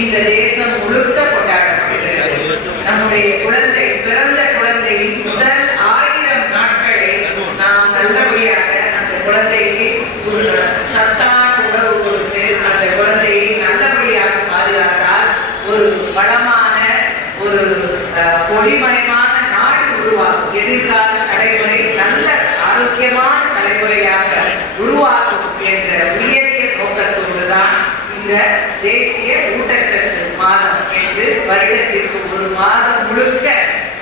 இந்த தேசம் முழுக்க கொண்டாடப்படுகிறது. நம்முடைய குழந்தை பிறந்த குழந்தையின் முதல் 1000 நாட்களை நாம் நல்லபடியாக அந்த குழந்தைக்கு சத்தான உணவு கொடுத்து அந்த குழந்தையை நல்லபடியாக பாதுகாத்தால் ஒரு வளமான ஒரு ஒளிமயமான நாடு உருவாகும். எதிர்கால தலைமுறை நல்ல ஆரோக்கியமான தலைமுறையாக உருவாகும் என்ற உயரிய நோக்கத்தோடுதான் இந்த தேசிய ஊட்டச்சத்து மாதம் என்று வருடத்திற்கு ஒரு மாதம் முழுக்க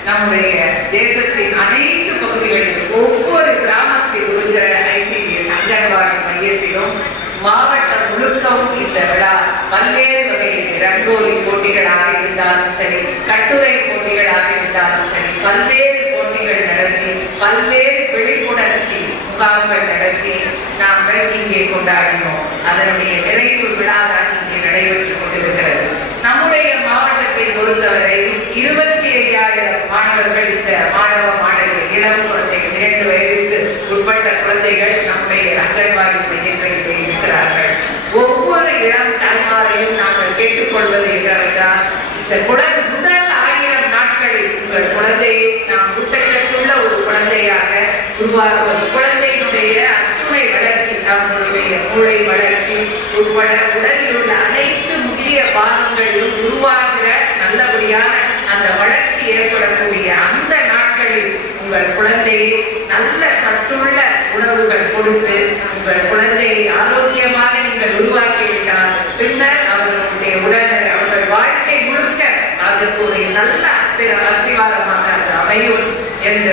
நம்முடைய தேசத்தின் அனைத்து பகுதிகளிலும் ஒவ்வொரு கிராமத்தில் இருக்கிற ICDS அங்கன்வாடி மையத்திலும் மாவட்டம் முழுக்கவும் இந்த விழா பல்வேறு வகை ரங்கோலி போட்டிகளாக இருந்தாலும் சரி, கட்டுரை போட்டிகளாக இருந்தாலும் சரி, பல்வேறு போட்டிகள் நடத்தி பல்வேறு விழிப்புணர்ச்சி முகாம்கள் நடத்தி நாங்கள் இங்கே கொண்டாடினோம். அதனுடைய நிறைவு விழா தான் இங்கே நடைபெற்றுக் கொண்டிருக்கிறது. நம்முடைய மாவட்டத்தை பொறுத்தவரை 25,000 மாணவர்கள் இந்த மாணவ மாணவிகள் இளம் குழந்தைகள் 2 வயதிற்கு உட்பட்ட குழந்தைகள் நம்முடைய அங்கன்வாடி மையங்களில் இருக்கிறார்கள். ஒவ்வொரு இளம் தாய்மாரையும் நாங்கள் கேட்டுக்கொள்வது என்னவென்றால், இந்த முதல் 1000 நாட்களில் உங்கள் குழந்தையை நாம் ஊட்டச்சத்துள்ள ஒரு குழந்தையாக உருவாக்குவது, குழந்தையினுடைய அத்துணை வளர்ச்சி, நம்மளுடைய மூளை வளர்ச்சி உட்பட உடலில் உள்ள அனைத்து முக்கிய பாகங்களிலும் உருவாகிற நல்லபடியான அந்த வளர்ச்சி ஏற்படக்கூடிய அந்த நாட்களில் உங்கள் குழந்தையை நல்ல சத்துள்ள உணவுகள் கொடுத்து உங்கள் குழந்தையை ஆரோக்கியமாக நீங்கள் உருவாக்கிவிட்டால் பின்னர் அவர்களுடைய உடல் அவர்கள் வாழ்க்கை முழுக்க அதற்கு ஒரு நல்ல அஸ்திவாரமாக அது அமையும் என்ற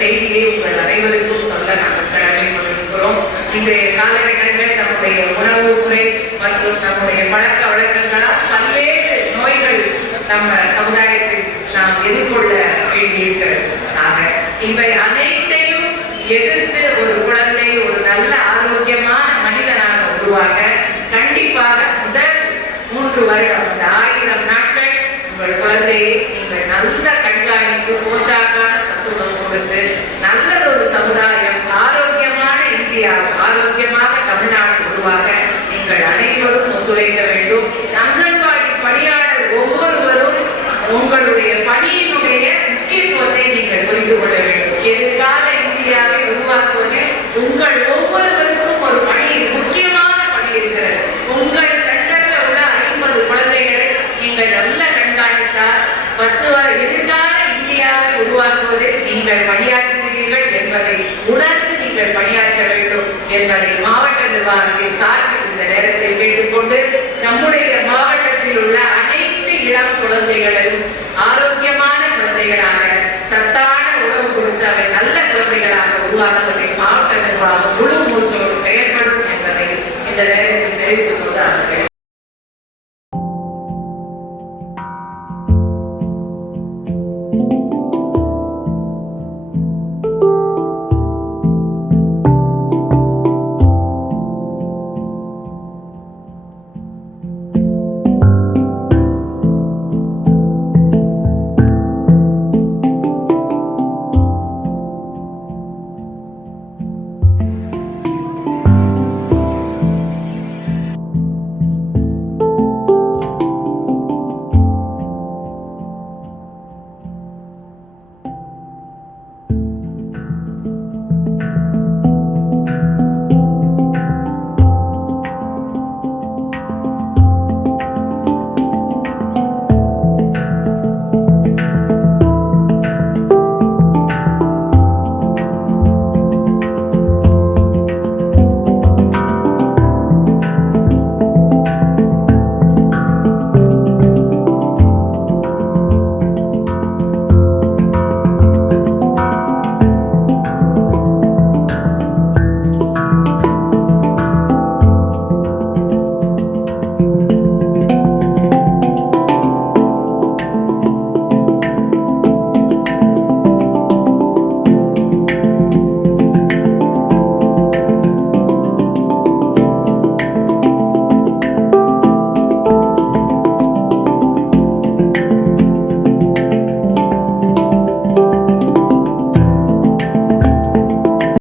செய்தியை உங்கள் அனைவருக்கும் சொல்ல நாங்கள் கடமைப்பட்டிருக்கிறோம். இன்றைய காலகட்டங்கள் நம்முடைய உணவு முறை மற்றும் நம்முடைய பழக்க வழக்கங்களால் பல்வேறு நோய்கள் நம்ம சமுதாயத்தில் நாம் எதிர்கொள்ள வேண்டியிருக்கிறது. ஆக இவை அனைத்தையும் எதிர்த்து ஒரு குழந்தை ஒரு நல்ல ஆரோக்கியமான மனிதனாக உருவாக கண்டிப்பாக முதல் 3 வருடம், 1000 நாட்கள் உங்கள் குழந்தையை நீங்கள் நல்ல கண்காணிப்பு, போஷாக்கான சத்துணவு கொடுத்து நல்லதொரு சமுதாயம், ஆரோக்கியமான இந்தியா, ஆரோக்கியமாக தமிழ்நாடு உருவாக நீங்கள் அனைவரும் ஒத்துழைக்க வேண்டும். அங்கன்வாடி பணியாளர் ஒவ்வொருவரும் உங்களுடைய பணியினுடைய முக்கியத்துவத்தை நீங்கள் புரிந்து கொள்ள வேண்டும். எதிர்கால இந்தியாவை உருவாக்குவதில் உங்கள் ஒவ்வொருவருக்கும் ஒரு பணி, முக்கியமான பணி இருக்கிறது. உங்கள் சென்டர்ல உள்ள 50 குழந்தைகளை நீங்கள் நல்ல கண்காணித்தால் எதிர்கால இந்தியாவை உருவாக்குவதில் நீங்கள் பணியாற்றுகிறீர்கள் என்பதை உணர்ந்து நீங்கள் பணியாற்ற வேண்டும் என்பதை மாவட்ட நிர்வாகத்தின் சார்பில் இந்த நேரத்தில் கேட்டுக்கொண்டு நம்முடைய மாவட்டத்தில் உள்ள அனைத்து இளம் குழந்தைகளையும் ஆரோக்கியமான குழந்தைகளாக சத்தான உணவு கொடுத்து அவை நல்ல குழந்தைகளாக உருவாக்குவதை மாவட்ட நிர்வாகம் முழு மூச்சோடு செயல்படும் என்பதை இந்த நேரத்தில் தெரிவித்துக் கொண்டு